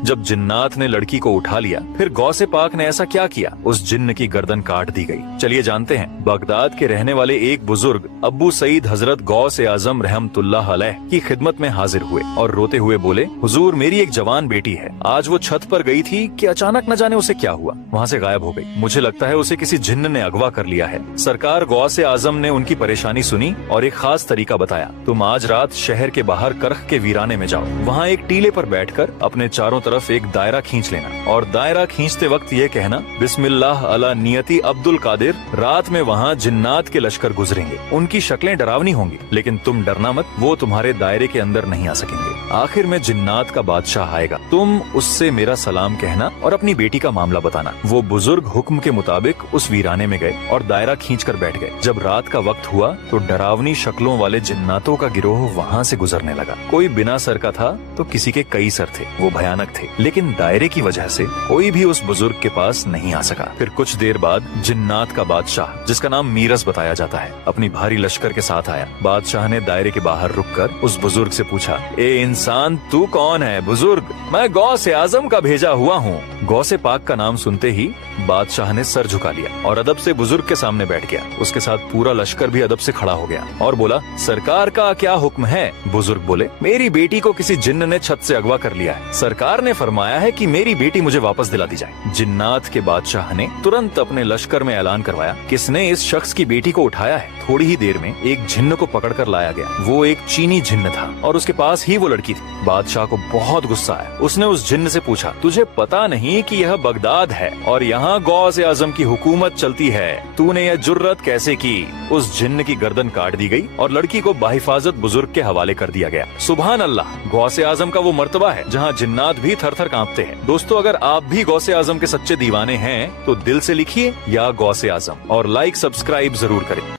जब जिन्नात ने लड़की को उठा लिया, फिर गौसे पाक ने ऐसा क्या किया? उस जिन्न की गर्दन काट दी गई। चलिए जानते हैं। बगदाद के रहने वाले एक बुजुर्ग अब्बू सईद हजरत गौसे आजम रहमतुल्लाह अलैह की खिदमत में हाजिर हुए और रोते हुए बोले, हुजूर मेरी एक जवान बेटी है, आज वो छत पर गई थी कि अचानक न जाने उसे क्या हुआ, वहाँ से गायब हो गई। मुझे लगता है उसे किसी जिन्न ने अगवा कर लिया है। सरकार गौसे आजम ने उनकी परेशानी सुनी और एक खास तरीका बताया। तुम आज रात शहर के बाहर करख के वीराने में जाओ, वहाँ एक टीले पर बैठकर अपने चारों तरफ एक दायरा खींच लेना और दायरा खींचते वक्त ये कहना, बिस्मिल्लाह अला नियति अब्दुल कादिर। रात में वहाँ जिन्नात के लश्कर गुजरेंगे, उनकी शक्लें डरावनी होंगी, लेकिन तुम डरना मत, वो तुम्हारे दायरे के अंदर नहीं आ सकेंगे। आखिर में जिन्नात का बादशाह आएगा, तुम उससे मेरा सलाम कहना और अपनी बेटी का मामला बताना। वो बुजुर्ग हुक्म के मुताबिक उस वीराने में गए और दायरा खींचकर बैठ गए। जब रात का वक्त हुआ तो डरावनी शक्लों वाले जिन्नातों का गिरोह वहाँ से गुजरने लगा। कोई बिना सर का था तो किसी के कई सर थे, वो भयानक थे, लेकिन दायरे की वजह से कोई भी उस बुजुर्ग के पास नहीं आ सका। फिर कुछ देर बाद जिन्नात का बादशाह, जिसका नाम मीरस बताया जाता है, अपनी भारी लश्कर के साथ आया। बादशाह ने दायरे के बाहर रुककर उस बुजुर्ग से पूछा, ए इंसान, तू कौन है? बुजुर्ग, मैं गौसे आजम का भेजा हुआ हूँ। गौसे पाक का नाम सुनते ही बादशाह ने सर झुका लिया और अदब से बुजुर्ग के सामने बैठ गया। उसके साथ पूरा लश्कर भी अदब से खड़ा हो गया और बोला, सरकार का क्या हुक्म है? बुजुर्ग बोले, मेरी बेटी को किसी जिन्न ने छत से अगवा कर लिया है। सरकार ने फरमाया है कि मेरी बेटी मुझे वापस दिला दी जाए। जिन्नात के बादशाह ने तुरंत अपने लश्कर में ऐलान करवाया, किसने इस शख्स की बेटी को उठाया है? थोड़ी ही देर में एक जिन्न को पकड़ कर लाया गया। वो एक चीनी जिन्न था और उसके पास ही वो लड़की थी। बादशाह को बहुत गुस्सा आया। उसने उस जिन्न से पूछा, तुझे पता नहीं कि यह बगदाद है और यहाँ गौसे आजम की हुकूमत चलती है? तूने यह जुर्रत कैसे की? उस जिन्न की गर्दन काट दी गई और लड़की को बाहिफाजत बुजुर्ग के हवाले कर दिया गया। सुभान अल्लाह, गौसे आजम का वो मर्तबा है जहाँ जिन्नात भी थर थर कांपते हैं। दोस्तों, अगर आप भी गौसे आजम के सच्चे दीवाने हैं तो दिल से लिखिए या गौसे आजम और लाइक सब्सक्राइब जरूर करें।